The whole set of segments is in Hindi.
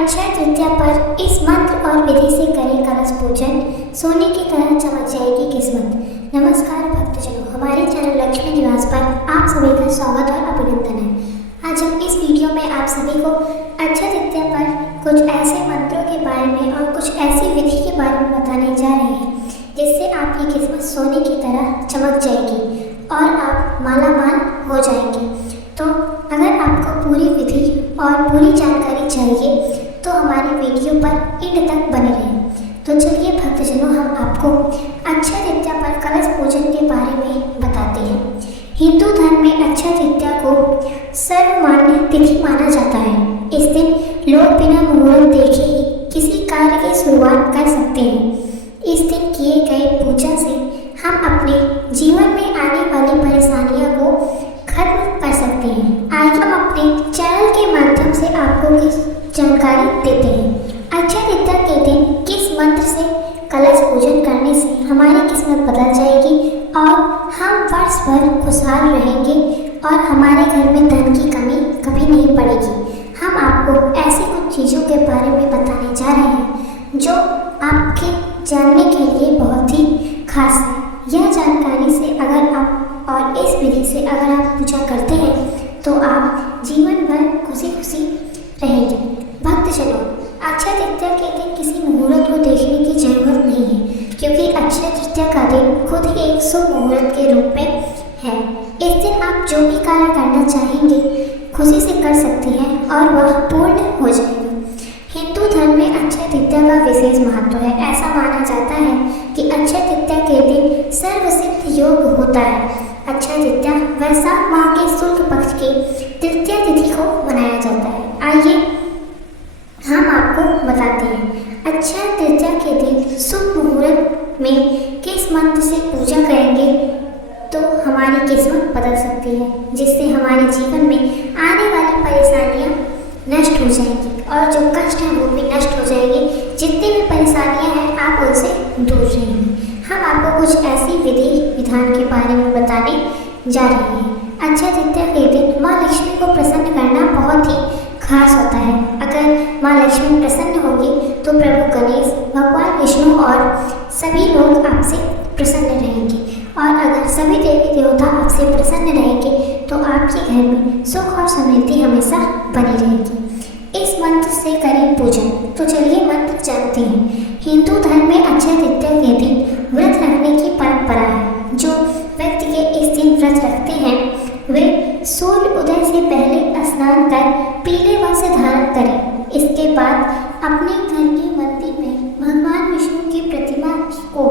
अक्षय तृतीया पर इस मंत्र और विधि से करें कलश पूजन, सोने की तरह चमक जाएगी किस्मत। नमस्कार भक्तजनों, हमारे चैनल लक्ष्मी निवास पर आप सभी का स्वागत और अभिनंदन है। आज हम इस वीडियो में आप सभी को अक्षय तृतीया पर कुछ ऐसे मंत्रों के बारे में और कुछ ऐसी विधि के बारे में बताने जा रहे हैं जिससे आपकी किस्मत सोने की तरह चमक जाएगी और आप मालामाल हो जाएंगे। तो अगर आपको पूरी विधि और पूरी जानकारी चाहिए तो हमारी वीडियो पर एंड तक बने रहें। तो चलिए भक्तजनों, हम आपको अक्षय तृतीया पर कलश पूजन के बारे में बताते हैं। हिंदू धर्म में अक्षय तृतीया को सर्वमान्य तिथि माना जाता है। इस दिन लोग बिना मुहूर्त देखे ही किसी कार्य की शुरुआत कर सकते हैं। इस दिन किए गए पूजा से हम अपने जीवन में आने वाली परेशानियों को खत्म कर सकते हैं। आज हम अपने चैनल के माध्यम से आपको कुछ जानकारी देते हैं। अक्षय तृतीया के दिन किस मंत्र से कलश पूजन करने से हमारी किस्मत बदल जाएगी और हम वर्ष भर खुशहाल रहेंगे और हमारे घर में धन की कमी कभी नहीं पड़ेगी। हम आपको ऐसी कुछ चीज़ों के बारे में बताने जा रहे हैं जो आपके जानने के लिए बहुत ही खास है। यह जानकारी से अगर आप और इस विधि से अगर आप पूजा करते हैं तो आप जीवन भर खुशी खुशी रहेंगे। भक्तजनों, अक्षय तृतीया के दिन किसी मुहूर्त को देखने की जरूरत नहीं है, क्योंकि अक्षय तृतीया का दिन खुद ही एक शुभ मुहूर्त के रूप में है। इस दिन आप जो भी कार्य करना चाहेंगे खुशी से कर सकते हैं और वह पूर्ण हो जाएगा। हिंदू धर्म में अक्षय तृतीया का विशेष महत्व है। ऐसा माना जाता है कि अक्षय तृतीया के दिन सर्वसिद्ध योग होता है। अक्षय तृतीया वैशाख माह के शुक्ल पक्ष की तृतीया तिथि को मनाया जाता है। आइए हम आपको बताते हैं अक्षय तृतीया के दिन शुभ मुहूर्त में किस मंत्र से पूजा करेंगे तो हमारी किस्मत बदल सकती है, जिससे हमारे जीवन में आने वाली परेशानियां नष्ट हो जाएंगी और जो कष्ट हैं वो भी नष्ट हो जाएंगे। जितनी भी परेशानियां हैं आप उनसे दूर रहेंगे। हम आपको कुछ ऐसी विधि विधान के बारे में बताने जा रहे हैं। अक्षय तृतीया के दिन माँ लक्ष्मी को प्रसन्न करना बहुत ही खास होता है। अगर माँ लक्ष्मी प्रसन्न होगी तो प्रभु गणेश, भगवान विष्णु और सभी लोग आपसे प्रसन्न रहेंगे। और अगर सभी देवी देवता आपसे प्रसन्न रहेंगे तो आपके घर में सुख और समृद्धि हमेशा बनी रहेगी। इस मंत्र से करें पूजन। तो चलिए मंत्र जानते हैं। हिंदू धर्म में अक्षय तृतीया के दिन व्रत रखने की परंपरा है। जो व्यक्ति के इस दिन व्रत रखते हैं वे सूर्य उदय से पहले स्नान कर पीले वस्त्र धारण करें। इसके बाद अपने घर के मंदिर में भगवान विष्णु की प्रतिमा को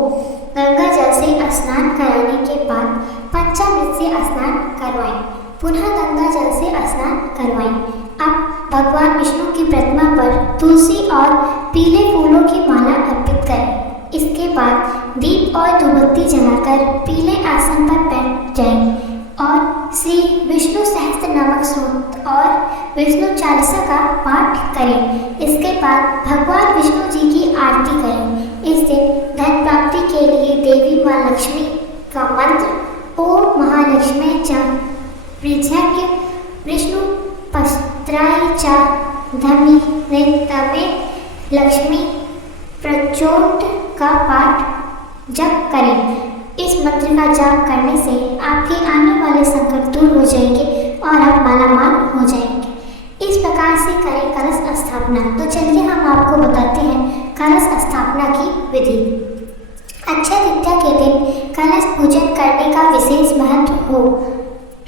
गंगा जल से स्नान कराने के बाद पंचामृत से स्नान करवाएं। पुनः गंगा जल से स्नान करवाएं। अब भगवान विष्णु की प्रतिमा पर तुलसी और पीले फूलों की माला अर्पित करें। इसके बाद दीप और धूपबत्ती जलाकर पीले आसन पर बैठ जाएं और श्री विष्णु सहस्त्र नामक स्तोत्र और विष्णु चालीसा का पाठ करें। इसके बाद भगवान विष्णु जी की आरती करें। इस दिन धन प्राप्ति के लिए देवी माँ लक्ष्मी का मंत्र ओम महालक्ष्मी च पृथ्व्य विष्णु पस्त्राय च धमी तमे लक्ष्मी प्रचोट का पाठ जप करें। इस मंत्र का जाप करने से आपके आने वाले संकट दूर हो जाएंगे और आप मालामाल हो जाएंगे। इस प्रकार से करें कलश स्थापना। तो चलिए हम आपको बताते हैं कलश स्थापना की विधि। अक्षय तृतीया के दिन कलश पूजन करने का विशेष महत्व हो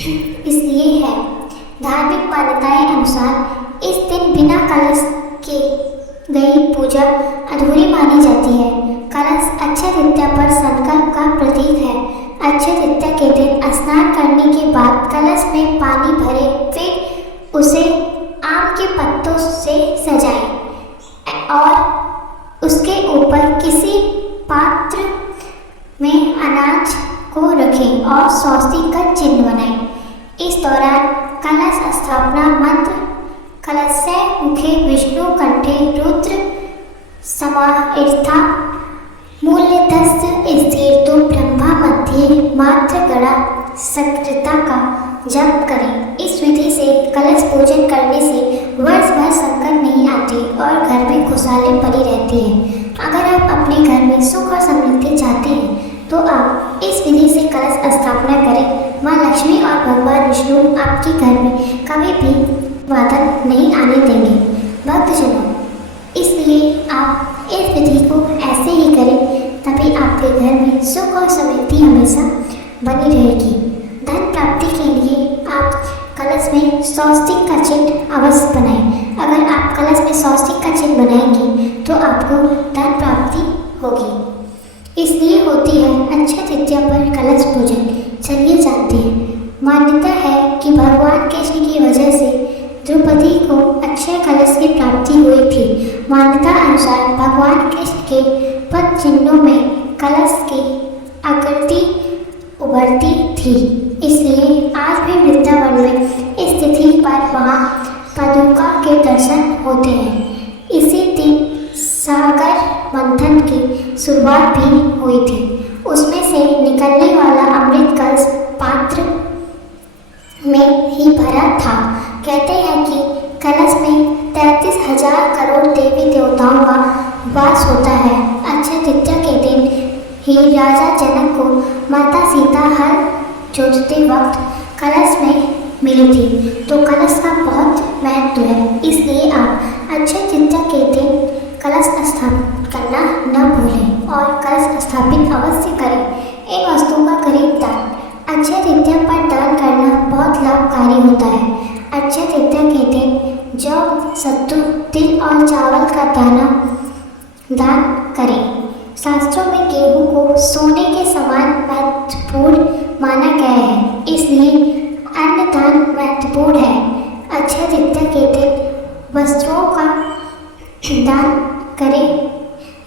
इसलिए है। धार्मिक मान्यताएं अनुसार इस दिन बिना कलश के गई पूजा अधूरी मानी जाती है। कलश अक्षय तृतीया पर संकल्प का प्रतीक है। अक्षय तृतीया के दिन स्नान करने के बाद कलश में पानी भरे, फिर उसे आम के पत्तों से सजाएं और उसके ऊपर किसी पात्र में अनाज को रखें और स्वस्तिक का चिन्ह बनाएं। इस दौरान कलश स्थापना मंत्र कलशे मुखे विष्णु कंठे रुद्र समास्था मूल्यतस्य स्थिर तो ब्रह्मा मध्य मात्र गणा सक्रियता का जप करें। इस विधि से कलश पूजन करने से वर्ष भर संकट नहीं आते और खुशहाली बनी रहती है। अगर आप अपने घर में सुख और समृद्धि चाहते हैं तो आप इस विधि से कलश स्थापना करें। माँ लक्ष्मी और भगवान विष्णु आपके घर में कभी भी बाधा नहीं आने देंगे। भक्तजनों, इसलिए आप इस विधि को ऐसे ही करें, तभी आपके घर में सुख और समृद्धि हमेशा बनी रहेगी। धन प्राप्ति के लिए आप कलश में स्वस्तिक का चिन्ह अवश्य बनाएं। अगर आप कलश में स्वस्तिक का चिन्ह बनाएंगे तो आपको धन प्राप्ति होगी। इसलिए होती है अक्षय तृतीया पर कलश पूजन। चलिए जानते हैं। मान्यता है कि भगवान कृष्ण की वजह से द्रौपदी को अक्षय कलश की प्राप्ति हुई थी। मान्यता अनुसार भगवान कृष्ण के पद चिन्हों में कलश की आकृति उभरती थी, इसलिए आज भी वृंदावन में इस तिथि पर वहाँ पादुका के दर्शन होते हैं। इसी दिन सागर मंथन की शुरुआत भी हुई थी। उसमें से निकलने वाला अमृत कलश पात्र में ही भरा था। कहते हैं कि कलश में 33,000 करोड़ देवी देवताओं का वास होता है। अक्षय तृतीया के दिन ही राजा जनक को माता सीता हल जोतते वक्त कलश में मिली थी, तो कलश का बहुत महत्व है। इसलिए आप अक्षय तृतीया के दिन कलश स्थापित करना न भूलें और कलश स्थापित अवश्य करें। इन वस्तुओं का करें दान। अक्षय तृतीया पर दान करना बहुत लाभकारी होता है। अक्षय तृतीया के दिन जौ, सत्तू, तिल और चावल का दान करें। शास्त्रों में गेहूं को सोने के समान महत्वपूर्ण माना गया है, इसलिए अन्नदान महत्वपूर्ण है। अक्षय तृतीया के दिन वस्त्रों का दान करें,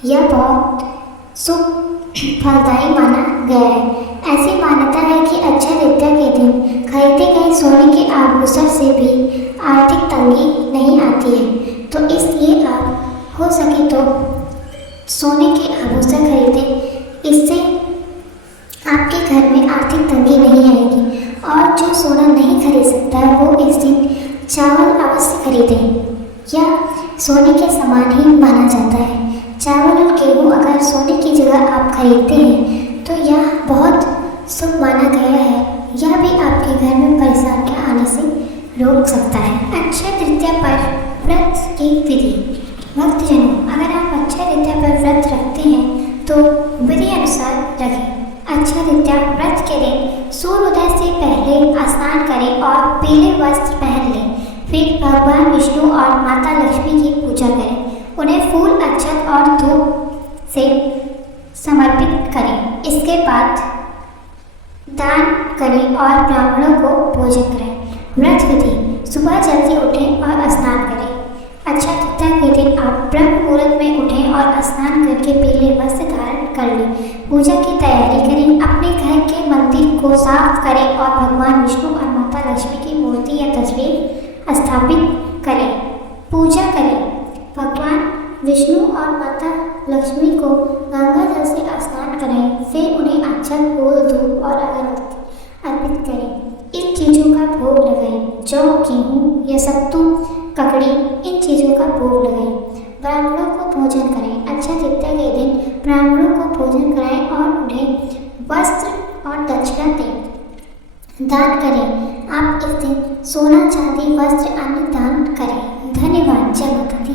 यह बहुत शुभ फलदायी माना गया है। ऐसी मान्यता है कि अक्षय तृतीया के दिन खरीदे गए सोने के आभूषण से भी आर्थिक तंगी नहीं आती है, तो इसलिए आप हो सके तो सोने के आभूषण खरीदें। इससे आपके घर में आर्थिक तंगी नहीं आएगी। और जो सोना नहीं खरीद सकता है वो इस दिन चावल अवश्य खरीदें। यह सोने के समान ही माना जाता है। चावल और गेहूँ अगर सोने की जगह आप खरीदते हैं तो यह बहुत शुभ माना गया है। यह भी आपके घर में परेशानियाँ आने से रोक सकता है। अक्षय तृतीया पर व्रत की विधि। भक्तजनों, अगर आप अक्षय तृतीया पर व्रत रखते हैं तो विधि अनुसार रखें। अक्षय तृतीया व्रत के दिन सूर्योदय से पहले स्नान करें और पीले वस्त्र पहन लें। फिर भगवान विष्णु और माता लक्ष्मी की पूजा करें। उन्हें फूल, अक्षत और धूप से समर्पित करें। इसके बाद दान करें और ब्राह्मणों को भोजन करें। व्रत विधि। सुबह जल्दी उठें और स्नान करें। अक्षय तृतीया के दिन आप ब्रह्म मुहूर्त में उठें और स्नान करके पीले वस्त्र धारण कर लें। पूजा की तैयारी करें। अपने घर के मंदिर को साफ करें और भगवान विष्णु और माता लक्ष्मी की मूर्ति या तस्वीर स्थापित करें। पूजा करें। भगवान विष्णु और माता लक्ष्मी को गंगा जल से स्नान कराएं। फिर उन्हें अक्षत, फूल, धूप और अगरबत्ती अर्पित करें। इन चीज़ों का भोग लगाएं। जौ, गेहूँ या सत्तू, ककड़ी, इन चीज़ों का भोग लगाएं। ब्राह्मणों को भोजन करें। अक्षय तृतीया के दिन ब्राह्मणों को भोजन कराएं और उन्हें वस्त्र और दक्षिणा दें। दान करें। आप इस दिन सोना, चांदी, वस्त्र, अन्न दान करें। धन्यवाद। जय माता दी।